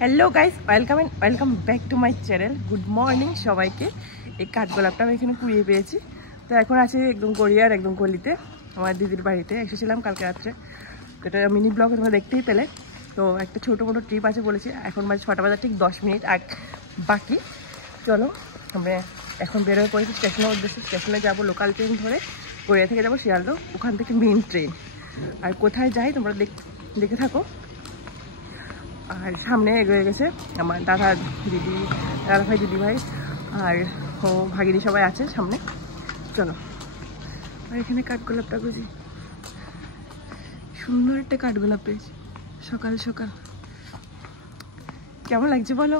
Hello guys welcome back to my channel. Good morning সবাইকে। এই কাঠগোলাপটা আমি এখানে কুড়িয়ে পেয়েছি। তো এখন আছে একদম গড়িয়ার একদম গলিতে আমার দিদির বাড়িতে এসেছিলাম কালকে রাত্রে। এটা মিনি ব্লগ তোমরা দেখতেই পেলে। তো একটা ছোটো মোটো ট্রিপ আছে বলেছি। এখন বাজে 6টা বাজার ঠিক 10 মিনিট বাকি। চলো আমরা এখন বেরোয় পড়েছি স্টেশনের উদ্দেশ্যে। স্টেশনে যাবো লোকাল ট্রেন ধরে, গড়িয়া থেকে যাবো শিয়ালদহ, ওখান থেকে মেন ট্রেন। আর কোথায় যাই তোমরা দেখে থাকো। আর সামনে এগিয়ে গেছে আমার দাদা ভাই দিদি ভাই আর ও ভাগিনী সবাই আছে সামনে। চলো। আর এখানে কাঠগোলাপটা বুঝি সুন্দর একটা কাঠগোলাপ পেয়েছি সকাল সকাল। কেমন লাগছে বলো?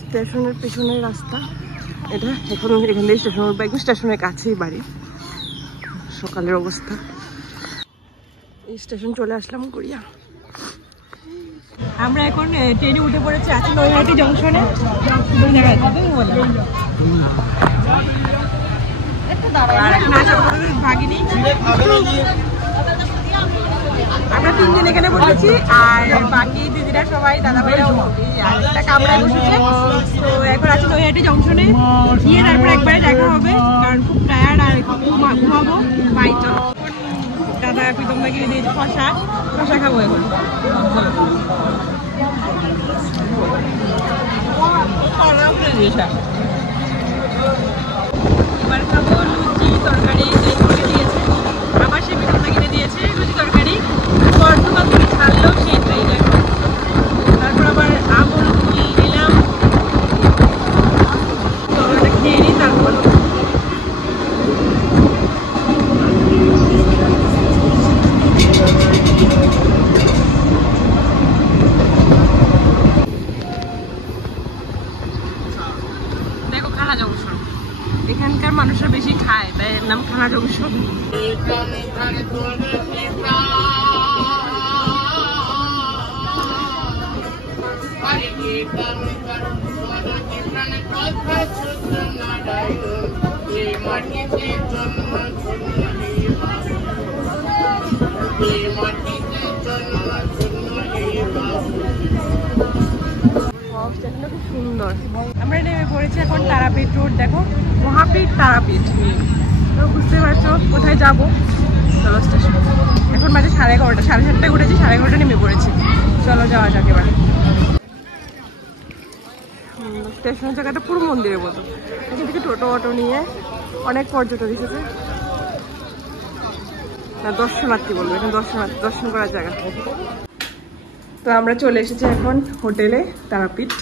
স্টেশনের পেছনের রাস্তা এটা। এখন এখান থেকে স্টেশনের কাছেই বাড়ি। সকালের অবস্থা। এই স্টেশন চলে আসলাম গড়িয়া। আমরা এখন ট্রেনে উঠে পড়েছি, আছি নৈহাটি জংশনে। আমরা 3 জন এখানে বসেছি আর বাকি দিদিরা সবাই দাদা ভাইরা একটা কামরায় বসেছে। তো এখন আছি নৈহাটি জংশনে, গিয়ে তারপর একবারে দেখা হবে কারণ খুব টায়ার্ড আর ঘুমাবো। বাড়িতে দাদা প্রীতম দা কিনে দিয়েছে শশা খাবো এখন। এবার খাবো লুচি তরকারি দিয়েছে। আবার সে প্রীতম দা কিনে দিয়েছে লুচি তরকারি। বর্তমান করে ছাড়লো সেই ট্রেনে। তারপর আবার আমল নিলাম, তরকারিটা খেয়ে নিই তারপর। এখানকার মানুষরা বেশি খায় তাই এর নাম খানা জংশন। সুন্দর। আমরা নেমে পড়েছি এখন তারাপীঠ রোড। দেখো মহাপীঠ তারাপীঠ। তো বুঝতে পারছো কোথায় যাবো। চলো স্টেশন। এখন বাজে 11:30, 7:30টায় উঠেছি, 11:30 নেমে পড়েছি। চলো যাওয়া যাক এবার। স্টেশনের জায়গাটা পুরো মন্দিরের মতো। এখান থেকে টোটো অটো নিয়ে অনেক পর্যটক এসেছে। দর্শনার্থী বলবো, এখানে দর্শন করার জায়গা। তো আমরা চলে এসেছি এখন হোটেলে তারাপীঠ।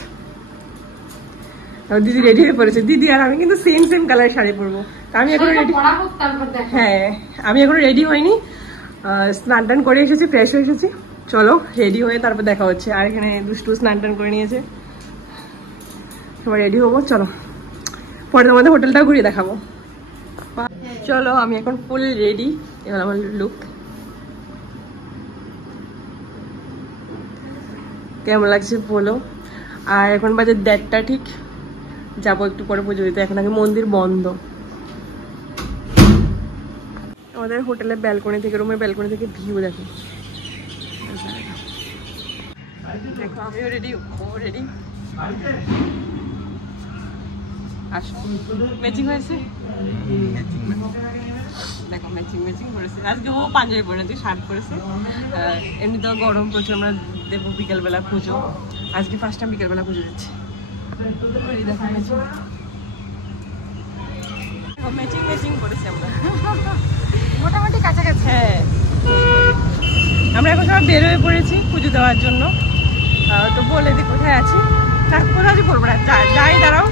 দিদি রেডি হয়ে পড়েছে। দিদি আর আমি কিন্তু সেম কালারের শাড়ি পরবো। আমি এখন রেডি। হ্যাঁ আমি এখনো রেডি হয়নি, স্নান টান করে এসেছি, ফ্রেশ হয়ে এসেছি। চলো রেডি হয়ে তারপর দেখা হচ্ছে। আর এখানে দুষ্টু স্নান টান করে নিয়েছে, সবাই রেডি হবো। চলো পরে তোমাদের হোটেলটাও ঘুরিয়ে দেখাবো। চলো আমি এখন ফুল রেডি। এবার আমার লুক কেমন লাগছে বলো। আর এখন বাজে 1:30টা ঠিক। যাবো একটু পরে পুজো দিতে, এখন আগে মন্দির বন্ধ। আমাদের হোটেলের ব্যালকনি থেকে, রুমের ব্যালকনি থেকে ভিউ দেখো। দেখো আমিও রেডি, ও রেডি। আসো ম্যাচিং হয়েছে। দেখো ম্যাচিং করেছে। আজকে ও পাঞ্জাবি পরে, তুই শার্ট পরেছে। এমনিতেও গরম প্রচুর। আমরা দেবো বিকেলবেলা পুজো। আজকে ফার্স্ট টাইম বিকেলবেলা পুজো দিচ্ছি। ম্যাচিং করেছি আমরা মোটামুটি কাছাকাছি। হ্যাঁ আমরা এখন সবাই বের হয়ে পড়েছি পুজো দেওয়ার জন্য। তো বলে দি কোথায় আছি, কোথায় আছি বলবো না। যাই দাঁড়াও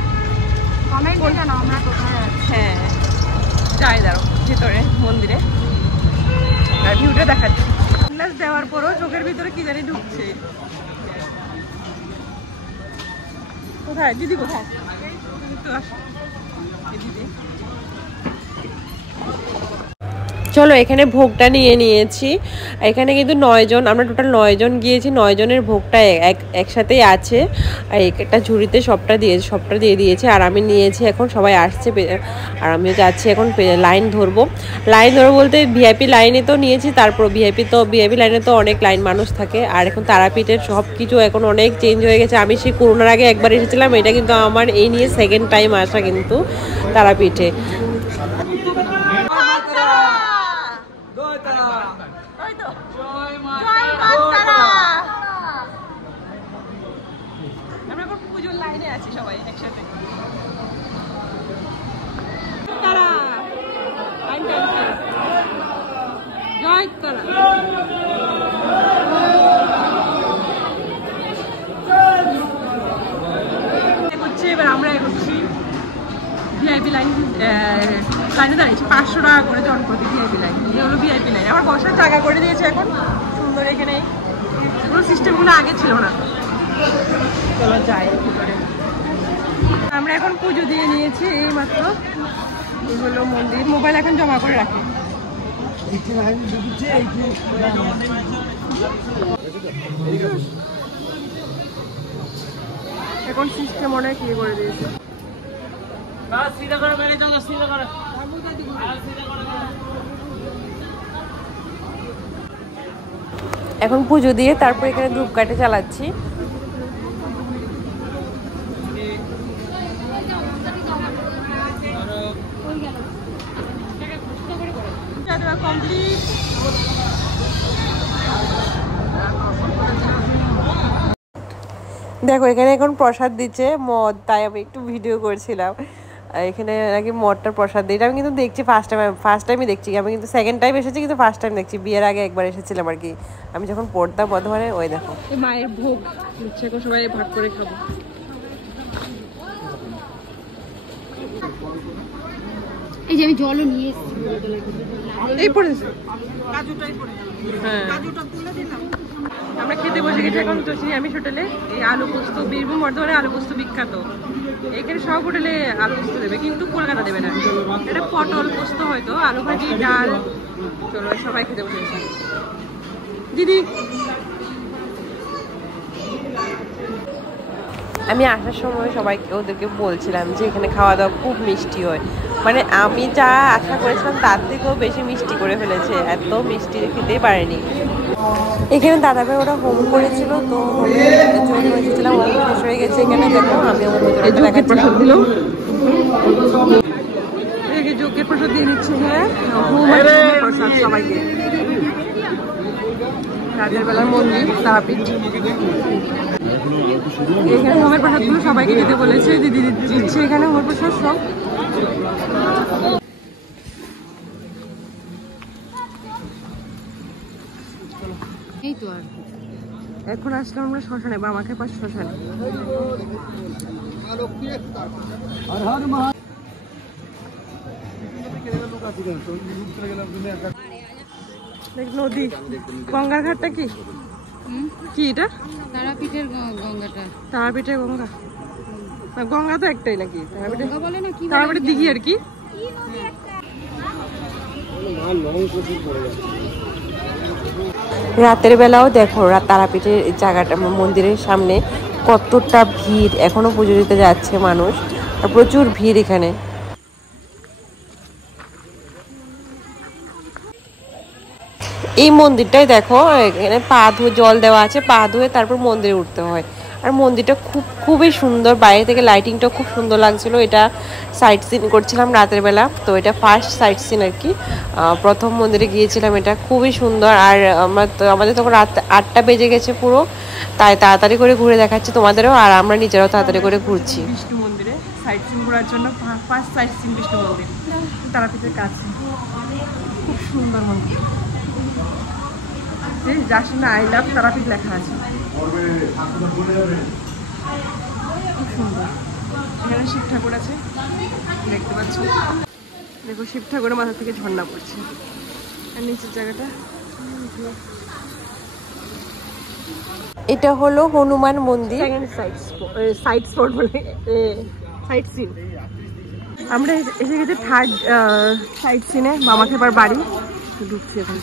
কমেন্ট করে জানাও আমরা কোথায় আছি। হ্যাঁ যাই দাঁড়াও ভেতরে মন্দিরে। আর ভিউটা দেখাচ্ছি। গ্লাস দেওয়ার পরও চোখের ভিতরে কি জানি ঢুকছে। কোথায় দিদি, কোথায় দিদি? চলো এখানে ভোগটা নিয়ে নিয়েছি। এখানে কিন্তু 9 জন, আমরা টোটাল 9 জন গিয়েছি। 9 জনের ভোগটা একসাথেই আছে। আর একটা ঝুড়িতে সবটা দিয়ে দিয়েছে। আর আমি নিয়েছি, এখন সবাই আসছে আর আমিও যাচ্ছি এখন লাইন ধরবো বলতে ভিআইপি লাইনে তো নিয়েছি। তারপর ভিআইপি লাইনে তো অনেক লাইন মানুষ থাকে। আর এখন তারাপীঠের সব কিছু এখন অনেক চেঞ্জ হয়ে গেছে। আমি সেই করোনার আগে একবার এসেছিলাম, এটা কিন্তু আমার এই নিয়ে সেকেন্ড টাইম আসা কিন্তু তারাপীঠে। আমরা এখন পুজোর লাইনে আছি সবাই একসাথে। এবার আমরা এগোচ্ছি ভিআইপি লাইনে দাঁড়িয়েছি। 500 টাকা করে জনপ্রতি ভিআইপি লাইন। এই হলো ভিআইপি লাইন। আবার বসার টাকা করে দিয়েছে এখন সুন্দর। এখানে এগুলো সিস্টেমগুলো আগে ছিল না। চলো যাই ভিতরে। আমরা এখন পুজো দিয়ে নিয়েছি এই মাত্র। এই হলো মন্দির। মোবাইল এখন জমা করে রাখি। এখন সিস্টেম অনেক ইয়ে করে দিয়েছে। এখন পুজো দিয়ে তারপর এখানে ধূপকাঠি চালাচ্ছি। দেখো এখানে এখন প্রসাদ দিচ্ছে মদ, তাই আমি একটু ভিডিও করছিলাম। এখানে নাকি মদটার প্রসাদ দিই। আমি কিন্তু দেখছি ফার্স্ট টাইমই দেখছি। আমি কিন্তু সেকেন্ড টাইম এসেছি, কিন্তু ফার্স্ট টাইম দেখছি। বিয়ের আগে একবার এসেছিলাম আর কি, আমি যখন পড়তাম বর্ধমানে। ওই দেখো মায়ের ভোগ দিচ্ছে, এখন সবাই ভাগ করে খাবো। এই যে আমি জলও নিয়ে এসেছি, এই পড়েছে কাজুটাই পড়ে। হ্যাঁ কাজুটা তুলে দিলাম। আমরা খেতে বসে গেছি এখন তো নিরামিষ হোটেলে। এই আলু পোস্ত, বীরভূম বর্ধমানে আলু পোস্ত বিখ্যাত। এখানে সব হোটেলে আলু পোস্ত দেবে, কিন্তু কলকাতা দেবে না। এটা পটল পোস্ত হয়তো, আলু ভাজি, ডাল। চলো সবাই খেতে বসে গেছি। দিদি আমি আসার সময় সবাইকে ওদেরকে বলছিলাম যে এখানে খাওয়া দাওয়া খুব মিষ্টি হয়। মানে আমি যা আশা করেছিলাম তার থেকেও বেশি মিষ্টি করে ফেলেছে। এত মিষ্টি খেতেই পারেনি। এখানে দাদাভাই ওরা হোম করেছিল, তো হোমের জন্য এসেছিলাম। হোম শেষ হয়ে গেছে। এখানে দেখো আমি আমার যজ্ঞের প্রসাদ দিল। যজ্ঞের প্রসাদ দিয়ে নিচ্ছে। হ্যাঁ হোমের প্রসাদ সবাইকে। রাতের বেলার মন্দির তারাপীঠ। এখানে হোমের প্রসাদগুলো সবাইকে দিতে বলেছে। দিদি দিচ্ছে এখানে হোমের প্রসাদ সব। এই তো আর এখন আসলাম আমরা শ্মশানে, বামাকে পাশ শ্মশানে। নদী, গঙ্গার ঘাটটা কি কি এটা? তারাপীঠের গঙ্গাটা। তারাপীঠের গঙ্গা? গঙ্গা তো একটাই নাকি? গঙ্গা বলে না কি? তারাপীঠের দিঘি আর কি। রাতের বেলাও দেখো তারাপীঠের জায়গাটা, মন্দিরের সামনে কতটা ভিড়। এখনো পুজো দিতে যাচ্ছে মানুষ, আর প্রচুর ভিড় এখানে। এই মন্দিরটাই দেখো, এখানে পা ধুয়ে জল দেওয়া আছে, পা ধুয়ে তারপর মন্দিরে উঠতে হয়। আর মন্দিরটা খুবই সুন্দর, বাইরে থেকে লাইটিংটা খুব সুন্দর লাগছিল। এটা সাইট সিন করছিলাম রাতের বেলা, তো এটা ফার্স্ট সাইট সিন আর কি। প্রথম মন্দিরে গিয়েছিলাম, এটা খুবই সুন্দর। আর আমাদের তখন রাত 8টা বেজে গেছে পুরো, তাই তাড়াতাড়ি করে ঘুরে দেখাচ্ছি তোমাদেরও, আর আমরা নিজেরাও তাড়াতাড়ি করে ঘুরছি। বিষ্ণু মন্দিরে সাইট সিন ঘোরার জন্য ফার্স্ট সাইট সিন বিষ্ণু মন্দির, তারাপীঠের কাছে। খুব সুন্দর মন্দির। যার সামনে আই লাভ তারাপীঠ লেখা আছে। খুব সুন্দর। এখানে শিব ঠাকুর আছে, দেখতে পাচ্ছ। দেখো শিব ঠাকুরের মাথা থেকে ঝর্ণা পড়ছে। আর নিচের জায়গাটা এটা হলো হনুমান মন্দির। সাইড স্পট বলে সাইট সিন। আমরা এসে গেছি থার্ড সাইট সিনে, মামা খেপার বাড়ি। ঢুকছি এখন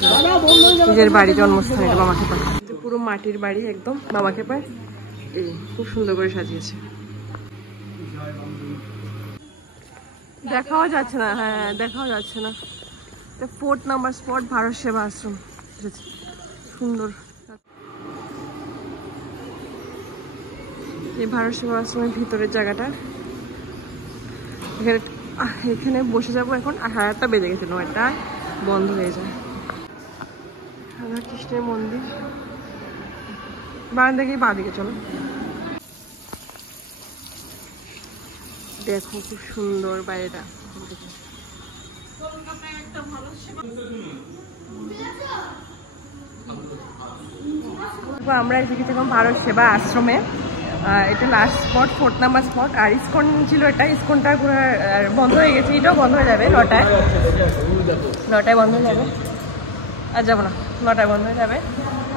নিজের বাড়ি, জন্মস্থান, এটা মামাকে পায়, পুরো মাটির বাড়ি একদম মামাকে পায়। এই খুব সুন্দর করে সাজিয়েছে, দেখাও যাচ্ছে না। হ্যাঁ, দেখাও যাচ্ছে না। 4 নাম্বার স্পট ভারত সেবা আশ্রম, সুন্দর। এই ভারত সেবা আশ্রমের ভিতরের জায়গাটা, এখানে বসে যাবো এখন। 8:30 বেজে গেছে, 9টায় বন্ধ হয়ে যায়। রাধা কৃষ্ণের মন্দির, বারান্দা গিয়ে বাঁদিকে চলো। দেখো খুব সুন্দর বাইরেটা। আমরা এসে গেছি এখন ভারত সেবা আশ্রমে। এটা লাস্ট স্পট, 4 নাম্বার স্পট। আর ইসকন ছিল এটা, ইসকনটা পুরো বন্ধ হয়ে গেছে, এটাও বন্ধ হয়ে যাবে 9টায়। 9টায় বন্ধ হয়ে যাবে, আর যাবো না, 9টায় বন্ধ হয়ে যাবে।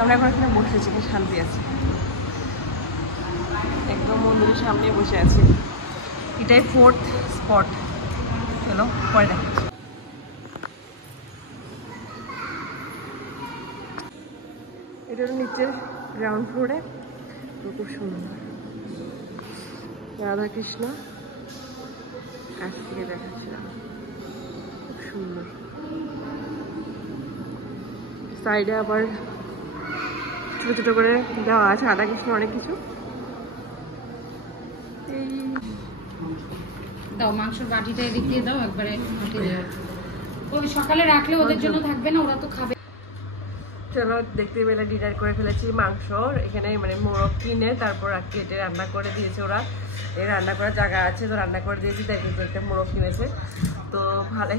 আমরা এখন এখানে বসেছি, কি শান্তি আছে, একদম মন্দিরের সামনে বসে আছি। এটাই 4th স্পট। চলো পরে দেখাচ্ছি। এটা হলো নিচের গ্রাউন্ড ফ্লোরে, খুব সুন্দর রাধাকৃষ্ণ কাছ থেকে দেখাচ্ছিলাম, খুব সুন্দর। সাইডে আবার ছোট ছোট করে দেওয়া আছে রাধাকৃষ্ণ অনেক কিছু। দাও মাংসের বাটিটা এদিক দিয়ে দাও, একবারে হাতে দাও। ওই সকালে রাখলে ওদের জন্য থাকবে না, ওরা তো খাবে। চলো, দেখতে পেলে ডিনার করে ফেলেছি। মাংস এখানে মানে মোরগ কিনে তারপর কেটে রান্না করে দিয়েছে ওরা। এই রান্না করার জায়গা আছে, তো রান্না করে দিয়েছি। দেখি তো একটা মোরগ কিনেছে, তো ভালো,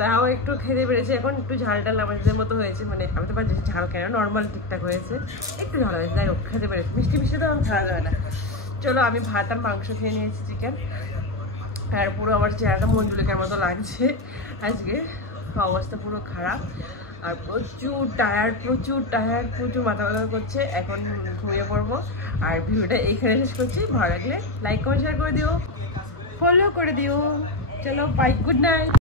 তাও একটু খেতে পেরেছি। এখন একটু ঝাল টাল আমাদের মতো হয়েছে, মানে আমি তো পারছি ঝাল কেন, নর্মাল ঠিকঠাক হয়েছে, একটু ঝাল হয়েছে, যাই হোক খেতে পেরেছি। মিষ্টি মিষ্টি তো আমার খাওয়া যাবে না। চলো, আমি ভাত আর মাংস খেয়ে নিয়েছি, চিকেন। আর পুরো আমার চেহারাটা মঞ্জুলিকার মতো লাগছে আজকে, অবস্থা পুরো খারাপ। আর প্রচুর টায়ার্ড, প্রচুর মাথা ব্যথা করছে। এখন ঘুমিয়ে পড়বো। আর ভিডিওটা এইখানে শেষ করছি। ভালো লাগলে লাইক কমেন্ট শেয়ার করে দিও, ফলো করে দিও। চলো বাই, গুড নাইট।